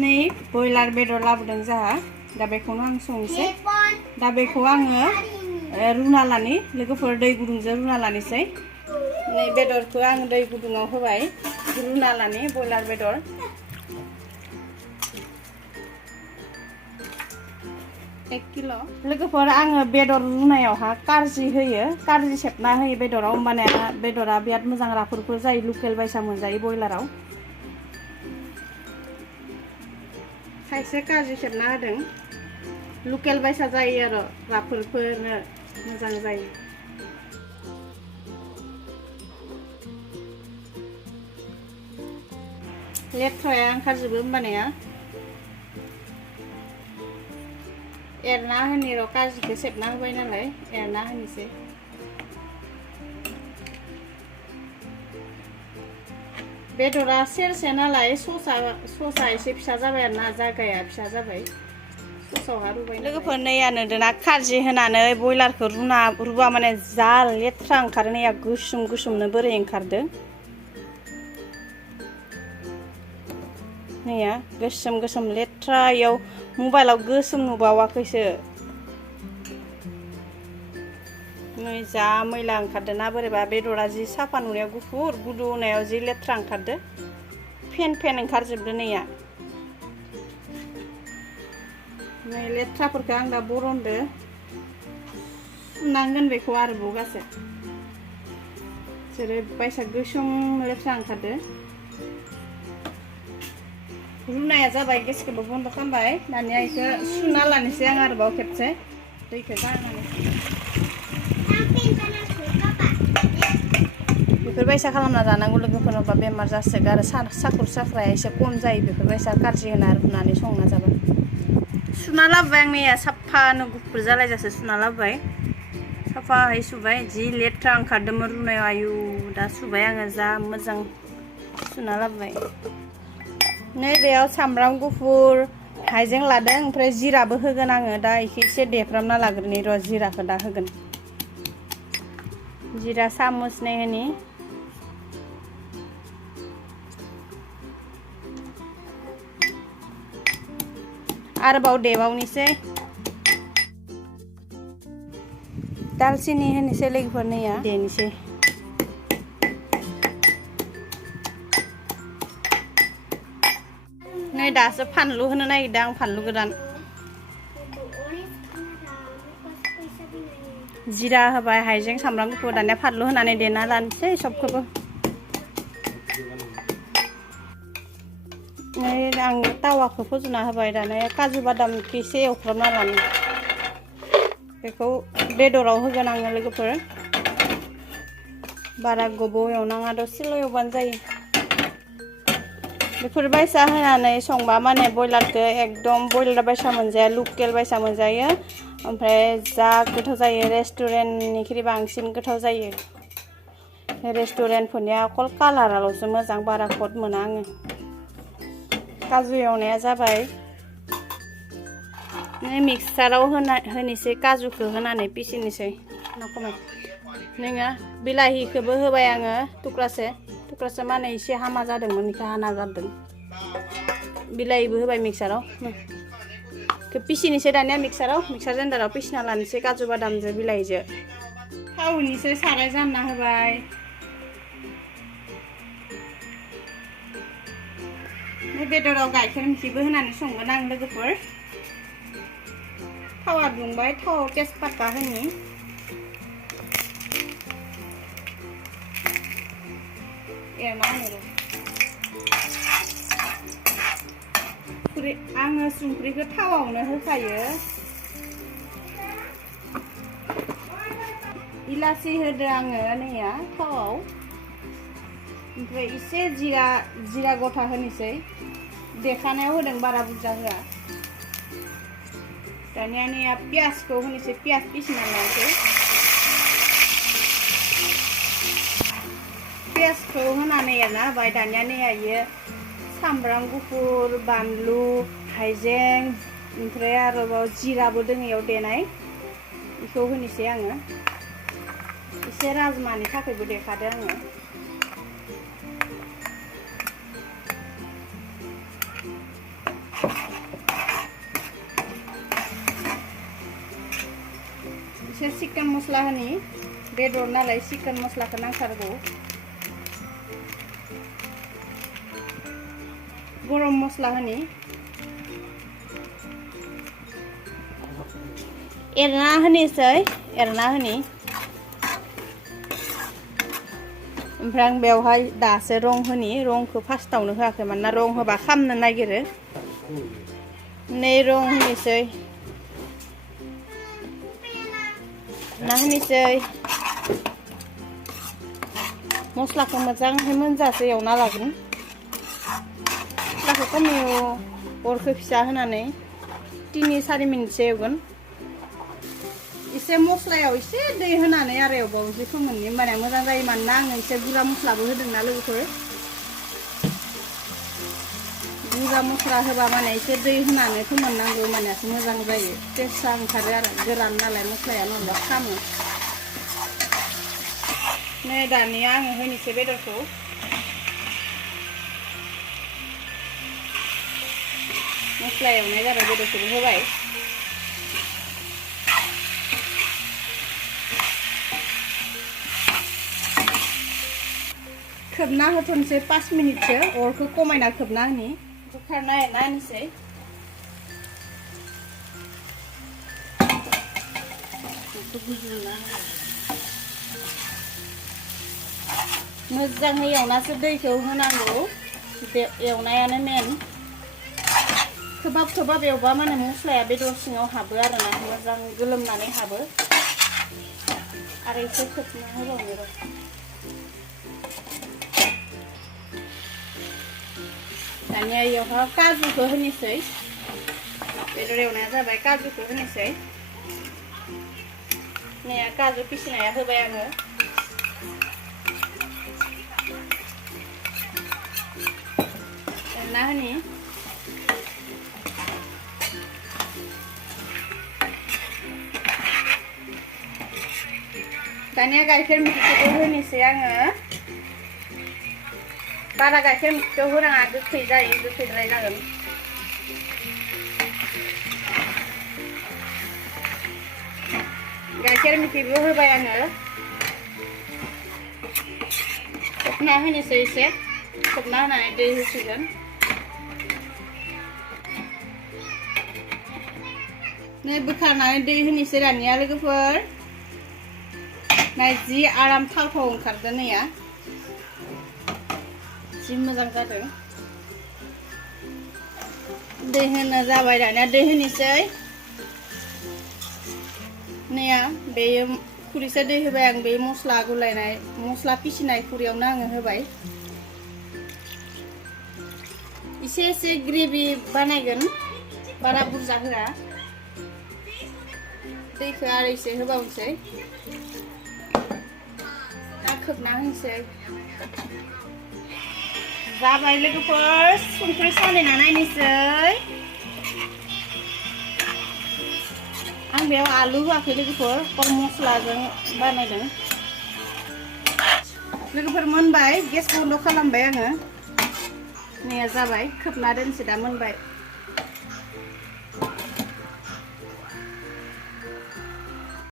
नै बयलार बेदर लाबोदों जाहा दा बेखौनो आं संनोसै दा बेखौ आङो रुना लानि लोगोफोर दै गुदुंजों रुना लानोसै नै बेदरखौ आं दै गुदुङाव होबाय रुना लानि बयलार बेदर 1 किल' लोगोफोर आङो बेदर रुनायावहा कारजि होयो कारजि सेबना होयो बेदराव होमबाने बेदरा बिराद मोजां राफोरफोर जायो लकेल बायसा मोनजायो बयलाराव खायसे कारजि सेबना होदों लकेल बायसा जायो आरो राफोरफोरनो मोजां जायो लेथ्राया ओंखारजोबो होमबानिया एरना होनि र' कारजिखौ सेबना होबाय नालाय एरना होनिसै बेदरा सेरसे नालाय ससा एसे फिसा जाबाय आरो ना जागाया फिसा जाबाय ससावहा रुबाय लोगोफोर नैयानो दाना कारजि होनानै बयलारखौ रुबा माने जा लेथ्रा ओंखारो नैया गोसोम गोसोमनो बोरै ओंखारदो नैया गोसोम गोसोम लेथ्रायाव मबाइलाव गोसोम नुबावाखैसो नै जा मैला ओंखारदों ना बोरैबा बेदरा जि साफा नुनायाव गुफुर गुदुनायाव जि लेथ्रा ओंखारदो फेन ओंखारजोबदो नैया नै लेथ्राफोरखौ आं दा बरनदो सुनांगोन बेखौ आरोबाव गासै जेरै बायसा गोसोम लेथ्रा ओंखारदो रुनाया जाबाय गेसखौबो बन्द खालामबाय दानिया इखौ सुना लानोसै आं आरोबाव खेबसे दैखौ गारनानै बेफोरबायसा खालामना जानांगौ लोगोफोरनावबा बेमार जासोगारो साखुर साख्राया एसे खम जायो बेफोरबायसा कारजि होना रुनानै संना जाबा सुना लाबोबाय आं मैया साफानो गुफुर जालायजासे सुना लाबोबाय साफायै सुबाय जि लेथ्रा ओंखारदोंमोन रुनायाव आयु दा सुबाय आङो जा मोजां सुना लाबोबाय नै बेयाव सामब्राम गुफुर हाइजें लादों ओमफ्राय जिराबो होगोन आङो दा इखौ एसे देफ्रामना लाग्रोनि र' जिराखौ दा होगोन जिरा सामुसनै होनि आरोबाव देबावनिसै दालचिनि होनोसै लोगोफोर नैया देनोसै नै दासो फानलु होनो नागिरदों आं फानलु गोरान जिरा होबाय हाइजें सामब्राम गुफुर दानिया फानलु होनानै देना लानोसै सबखौबो नै आं तावाखौ फजुना होबाय दानिया काजु बादामखौ एसे एवफ्रामना लानो बेखौ बेदराव होगोन आङो लोगोफोर बारा गोबाव एवनाङा दसेल' एवबानो जायो बेफोरबायसा होनानै संबा माने बयलारखौ एकदम बयलार बायसा मोनजाया लकेल बायसा मोनजायो ओमफ्राय जा गोथाव जायो रेस्टुरेन्टनिख्रुइ बांसिन गोथाव जायो रेस्टुरेन्टफोरनिया अकल कालाराल'सो मोजां बारा खद मोना आङो काजु एवनाया जाबाय नै मिक्साराव होनोसै काजुखौ होनानै पिसिनोसै नोङो बिलाहिखौबो होबाय आङो थुख्रासे माने एसे हामा जादोंमोन बेखौ हाना गारदों बिलाहिबो होबाय मिक्साराव पिसिनोसै दानिया मिक्सार जेन्डाराव पिसिना लानोसै काजु बादामजों बिलाहिजों थाव होनोसै साराय जानना होबाय बेदराव गाइखेर मिखिबो होनानै संगोन आं लोगोफोर थावा दुंबाय थावाव तेजपाता होनि एरना होनो आङो संख्रिखौ थावावनो होखायो इलासि होदो आङो नैया थावाव ओमफ्राय एसे जिरा गथा होनोसै देखानायाव होदों बारा बुरजा होआ दानिया नैया पियाजखौ होनोसै पियाज पिसिना लानोसै पियाजखौ होनानै एरना होबाय दानिया नैया इयो सामब्राम गुफुर बानलु हाइजें ओमफ्राय आरोबाव जिराबो दङ इयाव देनाय बेखौ होनोसै आङो एसे राजमानि थाखायबो देखादो आङो एसे चिकेन मस्ला होनि बेदर नालाय चिकेन मस्लाखौ नांथारगौ गरम मस्ला होनि एरना होनिसै ओमफ्राय आं बेवहाय दासो रं होनि रंखौ फार्स्टआवनो होआखै मानोना रं होबा खामनो नागिरो नै रं होनिसै ना होनिसै मस्लाखौ मोजाङै मोनजासे एवना लागोन मस्लाखौ खमायाव अरखौ फिसा होनानै 3-4 मिनिटसो एवगोन एसे मस्लायाव एसे दै होनानै आरो एवबावनोसै फोमोननि होमबाना मोजां जायो मानोना आङो एसे गुरा मस्लाबो होदोंना लोगोफोर गुरा मस्ला होबा माने एसे दै होनानै फोमोननांगौ होमबानियासो मोजां जायो टेस्टआ ओंखारो आरो गोरान नालाय मस्लाया नङाबा खामो नै दानिया आङो होनोसै बेदरखौ मस्ला एवनाय जाबाय बेदरखौबो होबाय खोबना होथ'नोसै 5 मिनिटसो अरखौ खमायना खोबना होनि बोखारना एरना होनोसै मोजाङै एवनासो दैखौ होनांगौ एवनायानो मेन खोबहाब एवबा माने मस्लाया बेदर सिङाव हाबो आरोना मोजां गोलोमनानै हाबो आरो एसे खोबना होबावनो र' दानिया इयावहा काजुखौ होनोसै बेदर एवनाया जाबाय काजुखौ होनोसै नै काजु फिसिनाया होबाय आङो एरना होनि दानिया गाइखेर मैखिखौ होनोसै आङो बारा गाइखेर मैखिखौ होनाङा गोखै जायो गोखैद्राय जागोन गाइखेर मैखिबो होबाय आङो खोबना होनोसै एसे खोबना होनानै दै होसिगोन नै बोखारनानै दै होनोसै दानिया लोगोफोर नाय जि आराम थाव ओंखारदों नैया जि मोजां जादों दै होनो जाबाय दानिया दै होनोसै नैया बे खुरैसे दै होबाय आं बे मस्ला गुलायनाय मस्ला फिसिनाय खुरैयावनो आङो होबाय एसे ग्रेभि बानायगोन बारा बुरजा होआ दैखौ आरो एसे होबावनोसै खोबना होनोसै जाबाय लोगोफोर संख्रि सालिना नायनोसै आं बेयाव आलु होआखै लोगोफोर खम मस्लाजों बानायदों लोगोफोर मोनबाय गेस बन्द खालामबाय आङो नैया जाबाय खोबना दोनसै दा मोनबाय